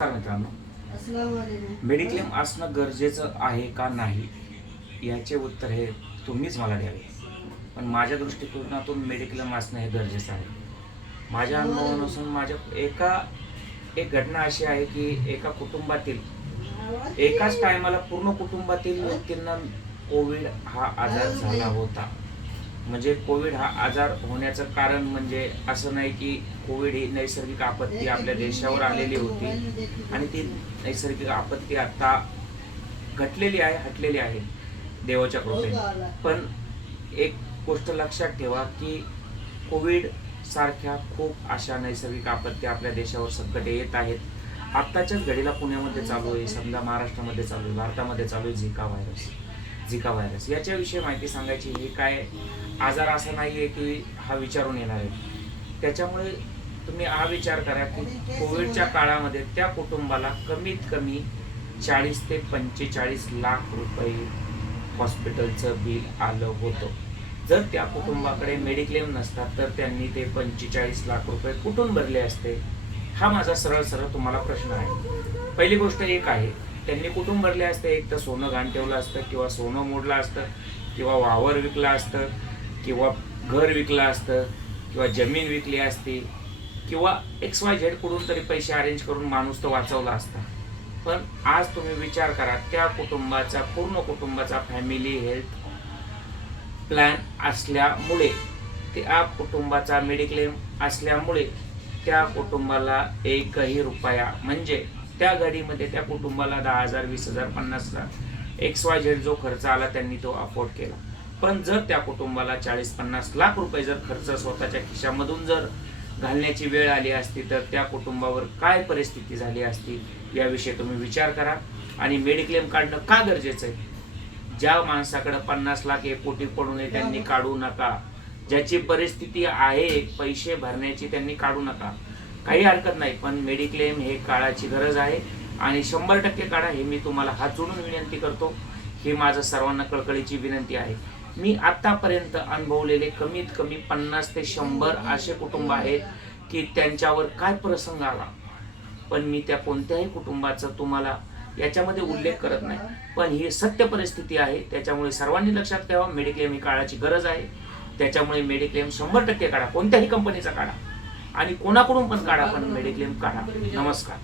मित्रांनो, मेडिक्लेम असणं गरजेचं आहे का नाही याचे उत्तर हे तुम्हीच मला द्यावे. पण माझ्या दृष्टिकोनातून मेडिक्लेम असणं हे गरजेचं आहे. माझ्या अनुभवानुसार एक घटना अशी आहे की एका कुटुंबातील एकाच टायमाला पूर्ण कुटुंबातील व्यक्तींना कोविड हा आजार झाला होता. म्हणजे कोविड हा आजार होण्याचं कारण म्हणजे असं नाही की कोविड ही नैसर्गिक आपत्ती आपल्या देशावर आलेली होती आणि ती नैसर्गिक आपत्ती आता हटलेली आहे देवाच्या कृपेने. पण एक गोष्ट लक्षात ठेवा की कोविड सारख्या खूप अशा नैसर्गिक आपत्ती आपल्या देशावर संकटे येत आहेत. आत्ताच्याच घडीला पुण्यामध्ये चालू आहे, समजा महाराष्ट्रामध्ये चालू आहे, भारतामध्ये चालू आहे झिका व्हायरस. याच्याविषयी माहिती सांगायची. हे काय आजार असा नाहीये की हा विचारून येणार आहे. त्याच्यामुळे तुम्ही हा विचार करा की कोविडच्या काळामध्ये त्या कुटुंबाला कमीत कमी 40 ते 45 लाख रुपये हॉस्पिटलचं बिल आलं होतं. जर त्या कुटुंबाकडे मेडिक्लेम नसतात तर त्यांनी ते 45 लाख रुपये कुठून भरले असते? हा माझा सरळ तुम्हाला प्रश्न आहे. पहिली गोष्ट एक आहे, त्यांनी कुठून भरले असते? एक तर सोनं घाण ठेवलं असतं, किंवा सोनं मोडलं असतं, किंवा वावर विकलं असतं, किंवा घर विकलं असतं, किंवा जमीन विकली असती, किंवा XYZ कडून तरी पैसे अरेंज करून माणूस तो वाचवला असता. पण आज तुम्ही विचार करा, त्या कुटुंबाचा पूर्ण कुटुंबाचा फॅमिली हेल्थ प्लॅन असल्यामुळे, त्या कुटुंबाचा मेडिक्लेम असल्यामुळे त्या कुटुंबाला एकही रुपया, म्हणजे त्या घडीमध्ये त्या कुटुंबाला 10,000, 20,000, 50,000 XYZ जो खर्च आला त्यांनी तो अफोर्ड केला. पण जर त्या कुटुंबाला 40-50 लाख रुपये जर खर्च स्वतःच्या खिशामधून जर घालण्याची वेळ आली असती तर त्या कुटुंबावर काय परिस्थिती झाली असती याविषयी तुम्ही विचार करा. आणि मेडिक्लेम काढणं का गरजेचं आहे? ज्या माणसाकडे 50 लाख 1 कोटी पडू नये त्यांनी काढू नका. ज्याची परिस्थिती आहे पैसे भरण्याची त्यांनी काढू नका, काही हरकत नाही. पण मेडिक्लेम हे काळाची गरज आहे आणि 100% काढा, हे मी तुम्हाला हात जोडून विनंती करतो. ही माझं सर्वांना कळकळीची विनंती आहे. मी आतापर्यंत अनुभवलेले कमीत कमी 50 ते 100 असे कुटुंब आहेत की त्यांच्यावर काय प्रसंग आला, पण मी त्या कोणत्याही कुटुंबाचा तुम्हाला याच्यामध्ये उल्लेख करत नाही. पण ही सत्य परिस्थिती आहे. त्याच्यामुळे सर्वांनी लक्षात ठेवा, मेडिक्लेम ही काळाची गरज आहे. त्याच्यामुळे मेडिक्लेम 100% काढा, कोणत्याही कंपनीचा काढा आणि कोणाकडून पण काढा, पण मेडिक्लेम काढा. नमस्कार.